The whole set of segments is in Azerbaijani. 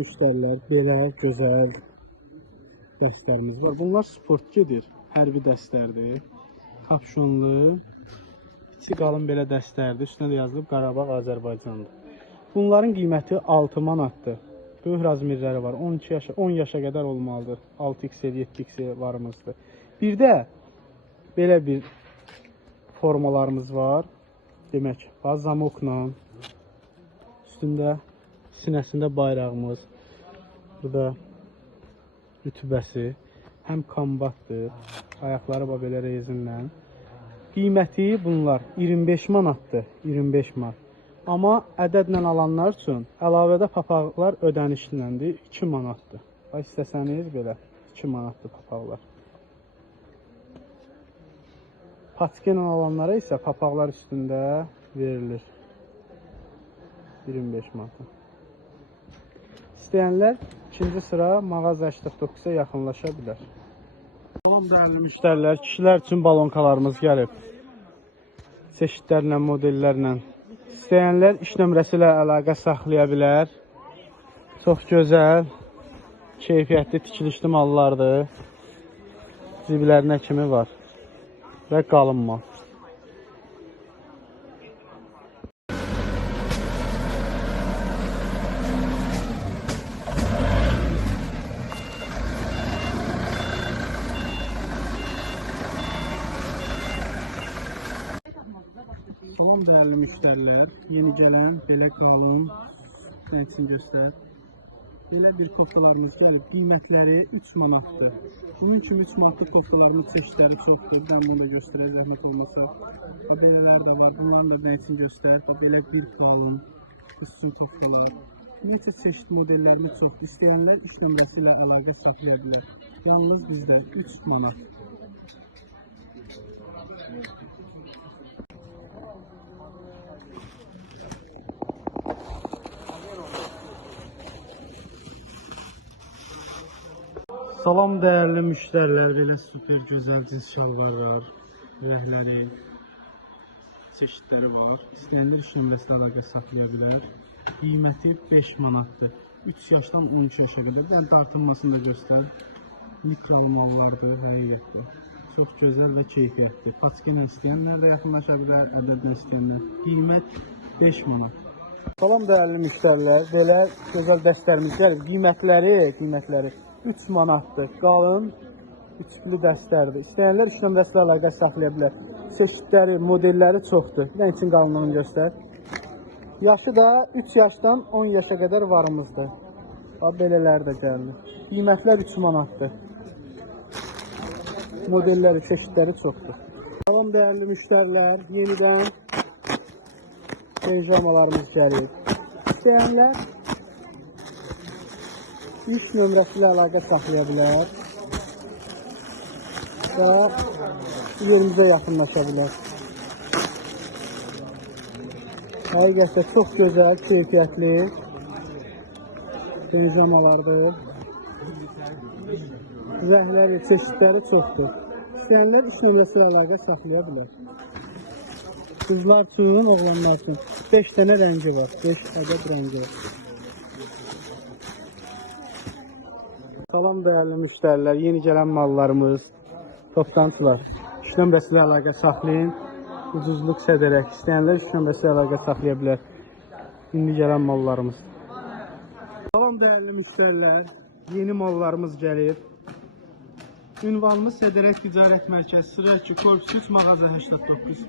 müştərilər, belə gözəl dəstlərimiz var. Bunlar sport gedir, hərbi dəstlərdir. Kapşonlu, içi qalın belə dəstlərdir. Üstünə də yazılıb Qarabağ Azərbaycandır. Bunların qiyməti 6 manatdır. Böyük razmerləri var. 10 yaşa qədər olmalıdır. 6XL, 7XL varımızdır. Bir də belə bir formalarımız var. Demək, zamokla, üstündə, sinəsində bayrağımız, burada rütübəsi, həm kombatdır, ayaqları belə rezinlə. Qiyməti bunlar 25 manatdır, 25 manat. Amma ədədlə alanlar üçün əlavədə papaqlar ödənişləndir, 2 manatdır. İstəsəniz belə 2 manatdır papaqlar. Paçkenlə alanlara isə papaqlar üstündə verilir 25 manat. İstəyənlər ikinci sıra mağaza 89-a yaxınlaşa bilər. Salam dəyərli müştərilər, kişilər üçün balonkalarımız gəlib. Çeşidlərlə, modellərlə. İstəyənlər iş nömrəsi ilə əlaqə saxlaya bilər. Çox gözəl, keyfiyyətli, tikilişli mallardır. Ciblərinə kimi var və qalın mal. Salam dəyərli müştərilər, yeni gələn belə qalın, mən üçün göstər. Belə bir koftalarımız gəlib, qiymətləri 3 manatdır. Bunun kimi 3 manatlıq koftalarımız çeşidləri çoxdur, bunu da göstərək, zəhmət olmasa. Belələr də var, bunların da mən üçün göstər. Belə bir qalın, üstün koftalar. Neçə çeşid modellərimiz çoxdur, istəyənlər 3 nömrəsi ilə əlaqə saxlaya bilər. Yalnız bizdə 3 manat. Salam dəyərli müştərilər, belə super gözəl cins şalvarlar, rəhləri, çeşidləri var. İstəyənlər iş nömrəsilə əlaqə saxlaya bilər. Qiyməti 5 manatdır. 3 yaşdan 13 yaşa qədər. Ben dartınmasını da göstər. Mikralı mallardır, həqiqətdir. Çox gözəl və keyfiyyətli. Paçkenə istəyənlər də yaxınlaşa bilər, ədədlə istəyənlər. Qiymət 5 manat. Salam dəyərli müştərilər, belə gözəl dəstlərimiz gəlib. Qiymətləri 3 manatdır. Qalın, üçlü dəstlərdir. İstəyənlər iş nömrəsi ilə əlaqə saxlaya bilər. Çeşidləri, modelləri çoxdur. Nə üçün qalınlığını göstər. Yaşı da 3 yaşdan 10 yaşa qədər varımızdır. Belələri də gəlir. Qiymətlər 3 manatdır. Modelləri, çeşidləri çoxdur. Salam dəyərli müştərilər, yenidən pijamalarımız gəlir. İstəyənlər iş nömrəsi ilə əlaqə saxlaya bilər və yerimizə yaxınlaşa bilər. Həqiqətdə çox gözəl, keyfiyyətli pijamalardır. Rəhləri, çeşidləri çoxdur. İstəyənlər iş nömrəsi ilə əlaqə saxlaya bilər. Qızlar üçün, oğlanlar üçün 5 dənə rəngi var, 5 ədəd rəngi var. Salam dəyərli müştərilər, yeni gələn mallarımız, toplantılar. İş nömrəsi ilə əlaqə saxlayın. Ucuzluq sədərək. İstəyənlər iş nömrəsi ilə əlaqə saxlaya bilər. İndi gələn mallarımız. Salam dəyərli müştərilər, yeni mallarımız gəlir. Ünvanımız Sədərək Ticarət Mərkəzi, sıra 2, korpus 3, mağaza 89.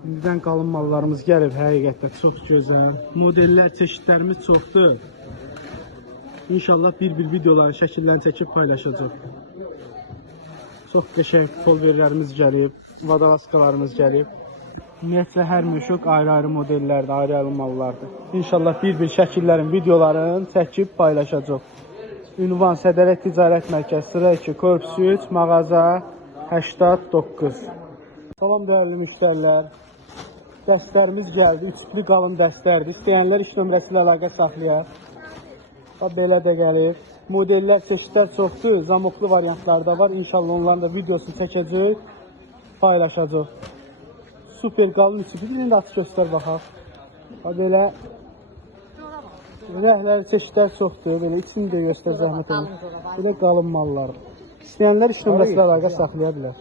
İndidən qalın mallarımız gəlib, həqiqətdə çox gözəl. Modellər, çeşidlərimiz çoxdur. İnşallah bir videoları, şəkillərini çəkib paylaşacaq. Çox qəşəng polverlərimiz gəlib, vadalaskalarımız gəlib. Ümumiyyətlə, hər müşük ayrı-ayrı modellərdir, ayrı-ayrı mallardır. İnşallah bir şəkillərin, videoların çəkib paylaşacaq. Ünvan Sədərək Ticarət Mərkəzi, sıra 2, korpus 3, mağaza 89. Salam dəyərli müştərilər. Dəstlərimiz gəldi, üçlü qalın dəstlərdir. İstəyənlər iş nömrəsi ilə əlaqə saxlayar. Belə də gəlir. Modellər, çeşidlər çoxdur. Zamoklu variantlarda var. İnşallah onların da videosunu çəkəcək, paylaşacaq. Super qalın üçlü. Birini də açıq göstər baxaq. Belə Rəhlər çeşidlər çoxdur. Belə içini də göstər zəhmət olmaz. Belə qalın mallar. İstəyənlər iş nömrəsi ilə əlaqə saxlaya bilər.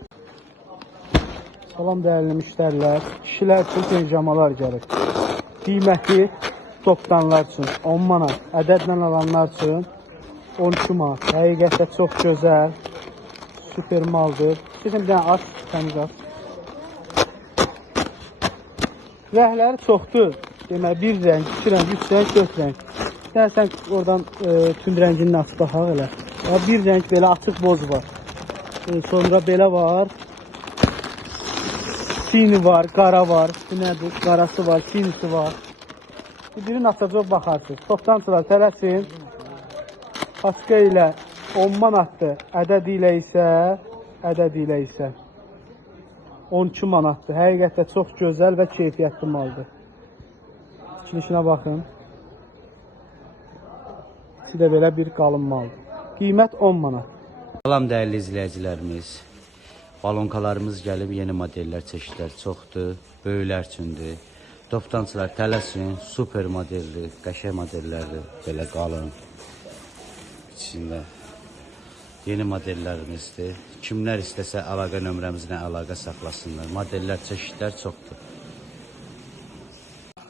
Salam dəyərli müştərilər. Kişilər üçün penjamalar gəlir. Qiyməti topdanlar üçün 10 manat, ədədlə alanlar üçün 12 manat. Həqiqətdə çox gözəl, super maldır. Sizin bir dənə aç, təmiz aç. Rəhləri çoxdur. Demək, bir rəng, iki rəng, üç rəng, dörd rəng. İstərsən oradan tünd rəngini açıb baxaq elə. Bir rəng belə açıq boz var. Sonra belə var. Sini var, qara var. Bu nədir? Qarası var, sinisi var. Birini açacaq baxarsınız. Toplantılar tələsin. Paska ilə 10 manatdır. Ədəd ilə isə 12 manatdır. Həqiqətdə çox gözəl və keyfiyyətli maldır. İçilişinə baxın. İçi də belə bir qalın maldır. Qiymət 10 manat. Salam dəyərli izləyicilərimiz. Balonkalarımız gəlib, yeni modellər, çeşidlər çoxdur. Böyüklər üçündür. Toptancılar tələsin, super modelli, qəşəng modellərdir. Belə qalın. İçində yeni modellərimizdir. Kimlər istəsə əlaqə nömrəmizlə əlaqə saxlasınlar. Modellər, çeşidlər çoxdur.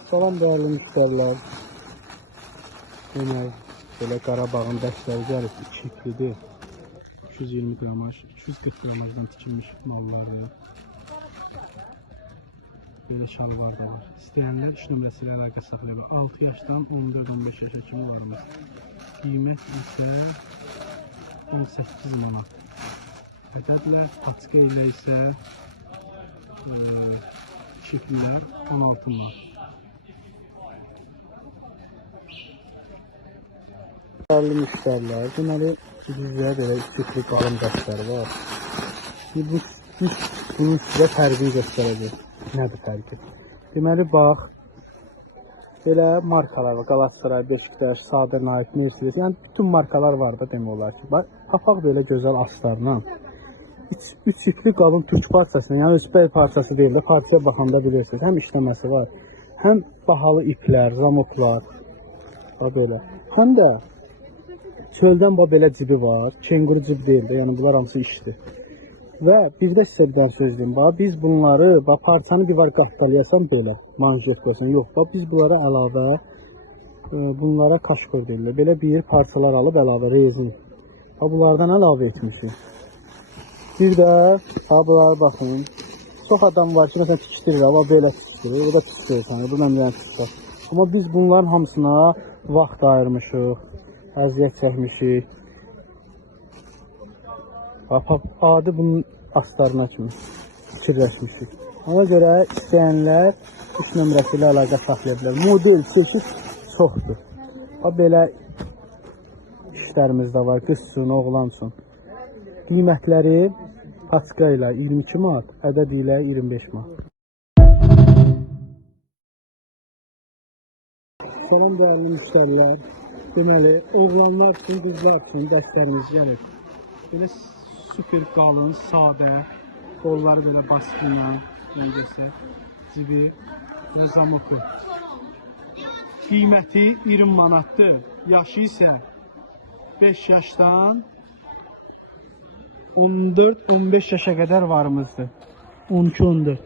Salam dəyərli müştərilər. Demək, belə Qarabağın dəstəri gəlib, 2 iplidir. 220 qramaj, 240 qramajdan tikilmiş mallardır. Belə şalvar da var. İstəyənlər iş nömrəsi ilə əlaqə saxlayır. 6 yaşdan 14-15 yaşa kimi varımız. Qiymət isə 18 manat. Ədədlər paçka ilə isə çiftlər 16 manat. Dəyərli müştərilər, deməli, bizdə belə çiftli qalın dəstəri var. Bunun sizə fərqini göstərəcək. Nədir fərqi? Deməli, bax, belə markalar var. Galatasaray, Beşiktaş, Sadə, Nike, Mercedes. Yəni, bütün markalar var da demək olar ki. Bax, papaq belə gözəl aslarla. Üç çiftli qalın türk parçasına, yəni özbək parçası deyil də, parçaya baxanda bilirsiniz. Həm işləməsi var, həm bahalı iplər, zamoklar. Bax, belə. Həm də çöldən belə cibi var. Kenguru cibi deyil də, yəni bunlar hamısı işdir. Və bir də sizə bir dənə söz deyim. Bax, biz bunları, bax, parçanı bir var qattalayasam belə, manjet qoysan. Yox, bax, biz bunlara əlavə, bunlara kaşkor deyirlər. Belə bir parçalar alıb əlavə, rezin. Bax, bunlardan əlavə etmişik. Bir də, bax, bunlara baxın. Çox adam var ki, məsələn, tikişdirir, bax, belə tikişdirir, o da tikişdirir, bu məmləyən tikişdir. Amma biz bunların hamısına vaxt ayırmışıq. Əziyyət çəkmişik. Adi bunun aslarına kimi fikirləşmişik. Ona görə istəyənlər iş nömrəsi ilə əlaqə saxlaya bilər. Model, çeşid çoxdur. Belə işlərimiz də var, qız üçün, oğlan üçün. Qiymətləri paçka ilə 22 manat, ədəd ilə 25 manat. Salam dəyərli müştərilər. Deməli, oğlanlar üçün, qızlar üçün dəstərimiz gəlir. Belə super qalın, sadə, qolları belə baskınla, cibi və zamoku. Qiyməti 20 manatdır. Yaşı isə 5 yaşdan 14-15 yaşa qədər varımızdır. 12-14.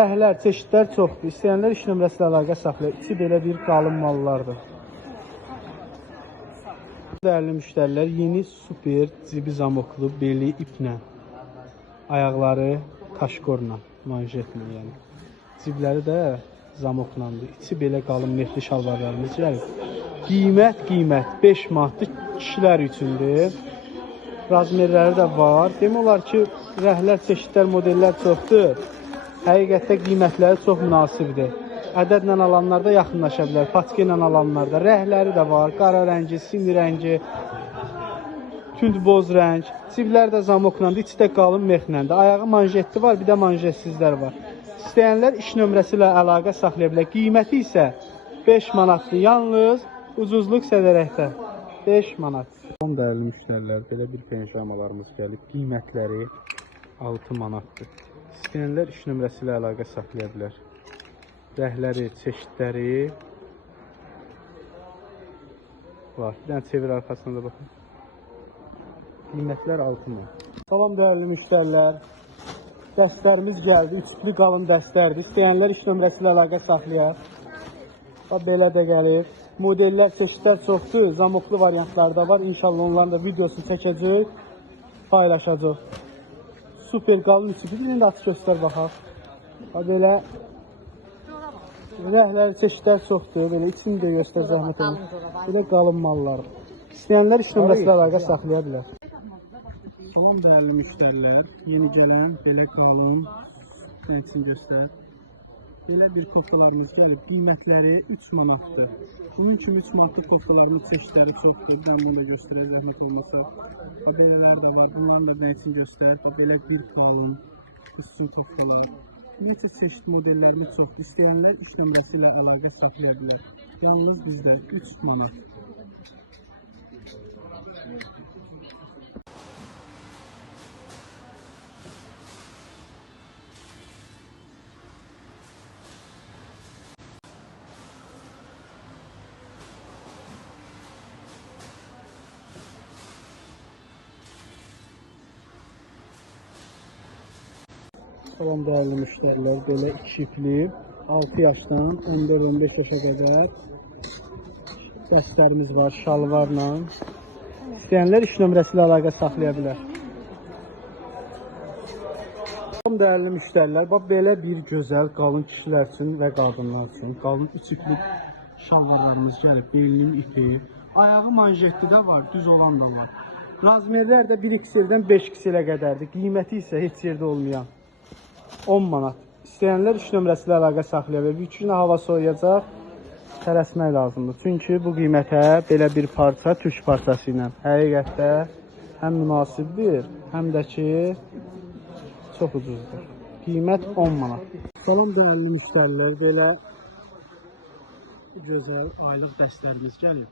Rəhlər, çeşidlər çoxdur. İstəyənlər iş nömrəsi ilə əlaqə saxlayır. İçi belə bir qalın mallardır. Dəyərli müştərilər, yeni super cibi zamoklu beli iplə, ayaqları kaşkorla, manjetlə, yəni. Cibləri də zamoklandır. İçi belə qalın mehli şalvarlarımız gəlir. Qiymət 5 manatdır, kişilər üçündür. Razmerləri də var. Demək olar ki, rəhlər, çeşidlər, modellər çoxdur. Həqiqətdə qiymətləri çox münasibdir. Ədədlə alanlar da yaxınlaşa bilər, paçka ilə alanlar da. Rəhləri də var, qara rəngi, sini rəngi, tünd boz rəng. Ciblər də zamoklandır, içi də qalın mexləndir. Ayağı manjetli var, bir də manjetsizlər var. İstəyənlər iş nömrəsi ilə əlaqə saxlaya bilər. Qiyməti isə 5 manatdır. Yalnız ucuzluq sədərəkdə 5 manat. Son dəyərli müştərilər, belə bir penjamalarımız gəlib. Qiymətləri 6 manatdır. İstəyənlər iş nömrəsi ilə əlaqə saxlaya bilər. Rəhləri, çeşidləri var. Bir dənə çevir arxasına da baxın. Qiymətlər 6 manat. Salam dəyərli müştərilər. Dəstlərimiz gəldi. Üçlü qalın dəstlərdir. İstəyənlər iş nömrəsi ilə əlaqə saxlayar. Belə də gəlir. Modellər, çeşidlər çoxdur. Zamoklu variantlar da var. İnşallah onların da videosunu çəkəcək, paylaşacaq. Super qalın üçlü. Bir də açıq göstər baxaq. Belə rəhləri, çeşidlər çoxdur. Belə içini də göstər zəhmət olun. Belə qalın mallar. İstəyənlər iş nömrəsi ilə əlaqə saxlaya bilər. Salam dəyərli müştərilər. Yeni gələn belə qalın üçün göstər. Belə bir koftalarımız gəlir. Qiymətləri 3 manatdır. Bunun üçün 3 manatlıq koftalarımız çeşidləri çoxdur. Bunu da göstərək zəhmət olmasa. Belələr də var. Bunların da belə üçün göstər. Belə bir qalın üstün koftalar. Neçə çeşid modellərimiz çoxdur. İstəyənlər 3 nömrəsi ilə əlaqə saxlaya bilər. Yalnız bizdə 3 manat. Salam dəyərli müştərilər, belə 2 ipli 6 yaşdan 14-15 yaşa qədər dəstlərimiz var şalvarla. İstəyənlər iş nömrəsi ilə əlaqə saxlaya bilər. Salam dəyərli müştərilər, bax belə bir gözəl qalın kişilər üçün və qadınlar üçün qalın 3 ipli şalvarlarımız gəlib. Belinin ipi, ayağı manjetli də var, düz olan da var. Razmerlər də 1XL-dən 5XL-ə qədərdir. Qiyməti isə heç yerdə olmayan 10 manat. İstəyənlər iş nömrəsi ilə əlaqə saxlaya bilər. Bir günə hava soyuyacaq, tələsmək lazımdır. Çünki bu qiymətə belə bir parça türk parçası ilə həqiqətdə həm münasibdir, həm də ki çox ucuzdur. Qiymət 10 manat. Salam dəyərli müştərilər, belə gözəl aylıq dəstlərimiz gəlib.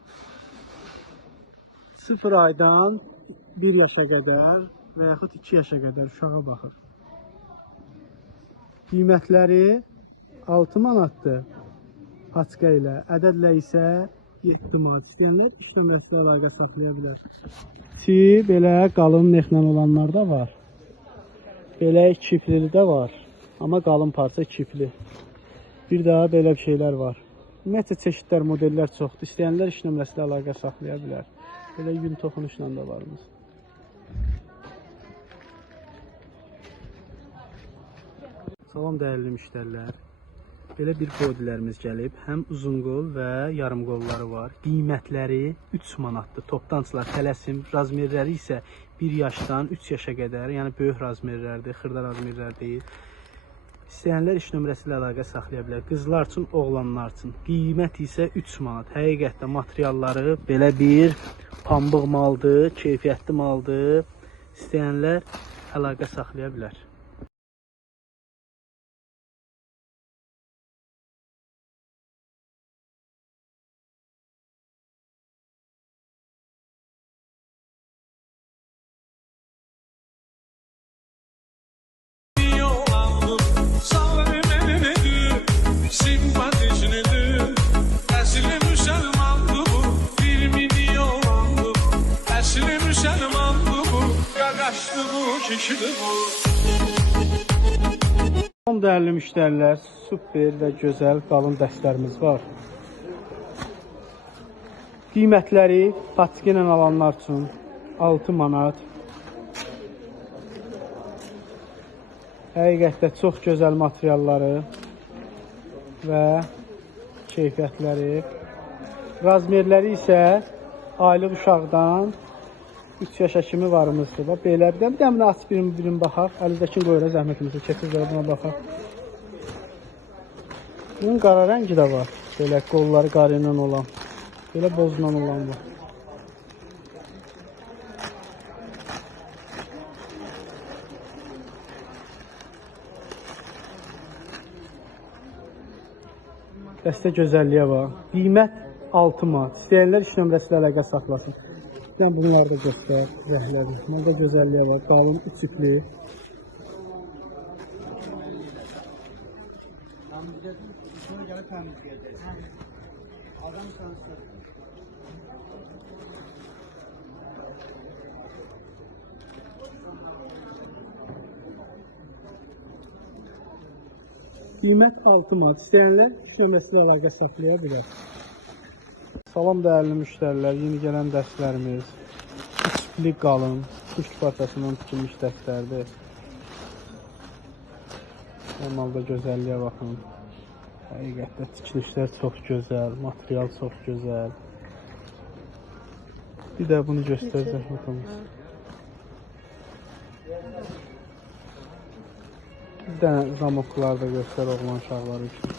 0 aydan 1 yaşa qədər və yaxud 2 yaşa qədər uşağa baxır. Qiymətləri 6 manatdır paçka ilə, ədədlə isə 7 manat. İstəyənlər iş nömrəsi ilə əlaqə saxlaya bilər. Belə qalın mexlə olanlar da var. Belə 2 iplili də var. Amma qalın parça 2 ipli. Bir daha belə bir şeylər var. Ümumiyyətlə çeşidlər, modellər çoxdur. İstəyənlər iş nömrəsi ilə əlaqə saxlaya bilər. Belə yün toxunuşla da varımız. Salam dəyərli müştərilər. Belə bir bodilərimiz gəlib. Həm uzun qol və yarım qolları var. Qiymətləri 3 manatdır. Topdançılar tələsim. Razmerləri isə 1 yaşdan 3 yaşa qədər. Yəni böyük razmerlərdir, xırda razmerlər deyil. İstəyənlər iş nömrəsi ilə əlaqə saxlaya bilər. Qızlar üçün, oğlanlar üçün. Qiymət isə 3 manat. Həqiqətdə materialları belə bir pambıq maldır, keyfiyyətli maldır. İstəyənlər əlaqə saxlaya bilər. Salam dəyərli müştərilər, super və gözəl qalın dəstlərimiz var. Qiymətləri paçka ilə alanlar üçün 6 manat. Həqiqətdə çox gözəl materialları və keyfiyyətləri. Razmerləri isə aylıq uşaqdan 3 yaşa kimi varımızdır. Bax, belə bir dəmini aç birini baxaq. Əlizdəkini qoyura zəhmətimizi keçir və buna baxaq. Bunun qara rəngi də var. Belə qolları qarı ilə olan. Belə bozla olan var. Dəstə gözəlliyə var. Qiymət 6 manat. İstəyənlər iş nömrəsi ilə əlaqə saxlasın. Bunlar da göstər, rəhləri. Burada gözəlliyə var. Qalın, 3 ipli. Qiymət 6 manat. İstəyənlər nömrəsi ilə əlaqə saxlaya bilər. Salam dəyərli müştərilər, yeni gələn dərslərimiz üç qalın, kuş parçasından tikilmiş dərslərdir. Normalda gözəlliyə baxın. Həqiqətdə tikilişlər çox gözəl, material çox gözəl. Bir də bunu göstərəcək fotomuz. Bir dənə zamoklar da göstər oğlan uşaqları üçün.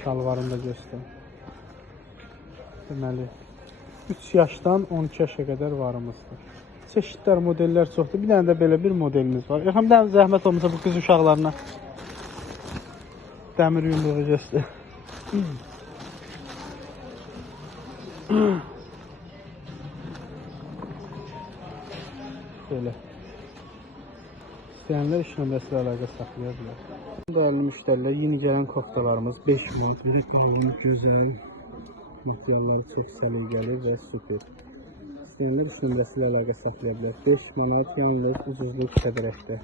Şalvarını da göstər. Deməli, 3 yaşdan 12 yaşa qədər varımızdır. Çeşidlər, modellər çoxdur. Bir dənə də belə bir modelimiz var. Yaxın bir dənə zəhmət olmasa bu qız uşaqlarına dəmir yumruğu göstər. Belə. İstəyənlər iş nömrəsi ilə əlaqə saxlaya bilər. Dəyərli müştərilər, yeni gələn koftalarımız 5 manat. Belə qalın, gözəl. Materialları çox səliqəli və super. İstəyənlər iş nömrəsi ilə əlaqə saxlaya bilər. 5 manat, yanlıq, ucuzluq, kədərəkdə.